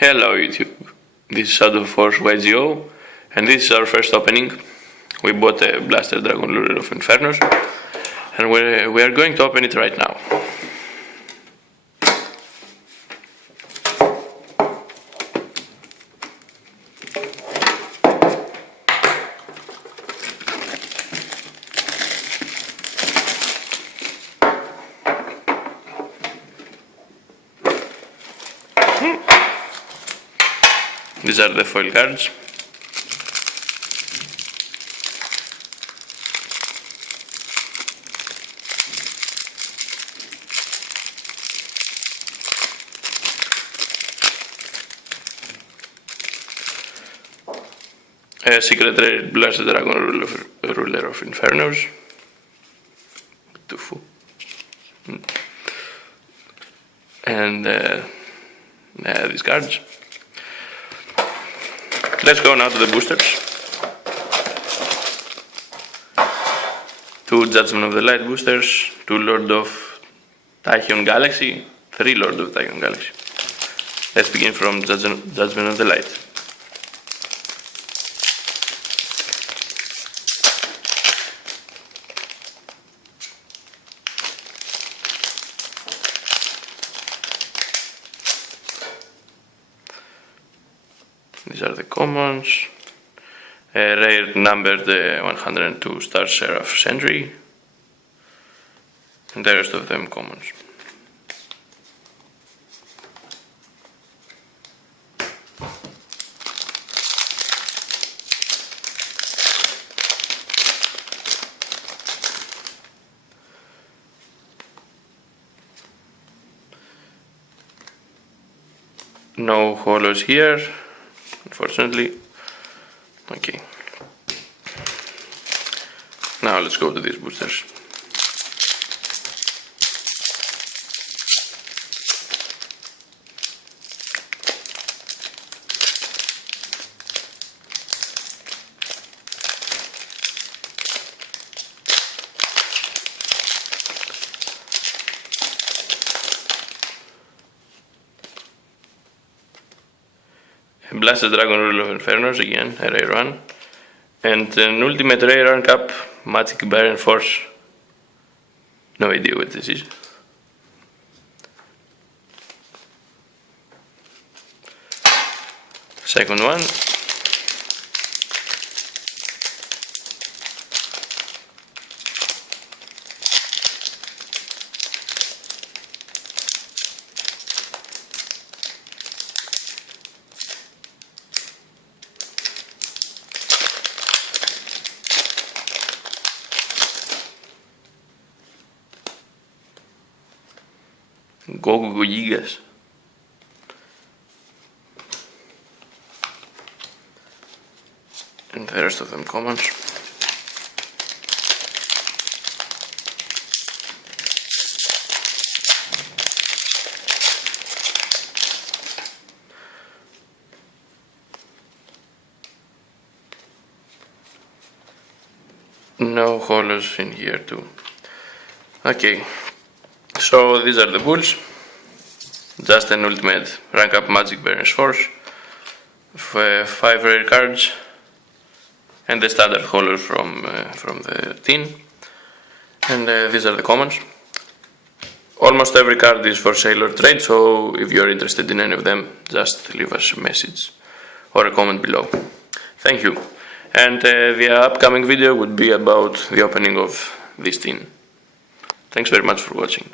Hello YouTube, this is Shadow Force YGO and this is our first opening. We bought a Blaster Dragon Lurer of Infernos and we are going to open it right now. These are the foil cards. A secret rare Blaster Dragon Ruler of Infernos. Tufu. And these cards. Let's go now to the boosters. 2 Judgment of the Light boosters, 2 Lord of Tachyon Galaxy, 3 Lord of Tachyon Galaxy. Let's begin from Judgment of the Light. These are the commons. Rare numbered 102 Star Seraph Sentry, and the rest of them commons. No holos here, unfortunately. Okay. Now let's go to these boosters. Blaster Dragon Ruler of Infernos, again, a rare one. And an ultimate rare uncap Magic Baron Force. No idea what this is. Second one. Goku Gigas. And the rest of them commons. No holos in here too. Okay. So these are the bulls. Just an ultimate rank up Magic Baron's Force. 5 rare cards. And the standard holos from the tin. And these are the commons. Almost every card is for sale or trade, so if you're interested in any of them, just leave us a message or a comment below. Thank you. And the upcoming video would be about the opening of this tin. Thanks very much for watching.